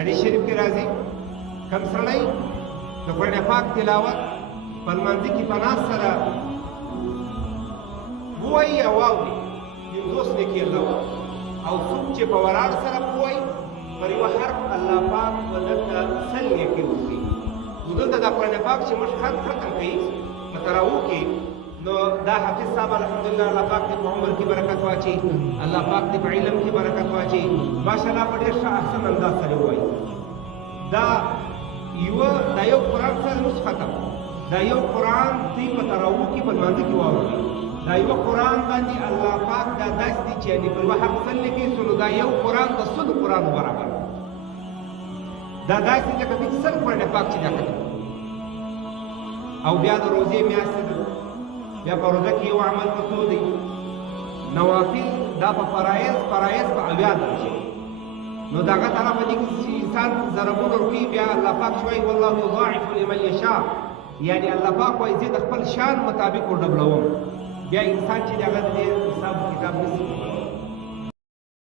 حدیث شریف کې راځي کوم سړی د قرآن پاک تلاوت په لمانځه کې په ناست سره ووایي او واوري 50 نیکي الله او څوک چې په ولاړ سره ووایي پر یوه حرف الله پاک به دلته 100 نیکي ورکوي. نو دلته د قرآن پاک چې موږ خط ختم کوي په تراویح کې نو دا حافظ صاحب الحمدلله الله پاک دې په عمر کې برکت واچي، الله پاک دې په علم کې برکت واچي، ماشاءالله په ډېر ښه احسن انداز سره ووایي. دا یو قرآن سره نوس ختم، دا یو قرآن دوی په تراویح کې په لمانځه کې واوري، دا یو قرآن باندې الله پاک دا داسې دي چې یعنې په یوه حرف 100 لیکي سو نو دا یو قرآن د 100 قرآنو برابر دا داسې لکه دوی 100 قرآن پاک چې دا ختم. او بیا د روزې میاشت ده، بیا په روزه کې یو عمل په څو دی نوافل دا په فرایض په اویا ده شي نو دغه طرف باندې چې انسان ضربونه ورکوي بیا الله پاک شوی والله یضاعف لمن یشاء، یعنی الله پاک وایي زه د خپل شان مطابق ورډبلوم، بیا انسان چې دغه د حساب کتاب نشي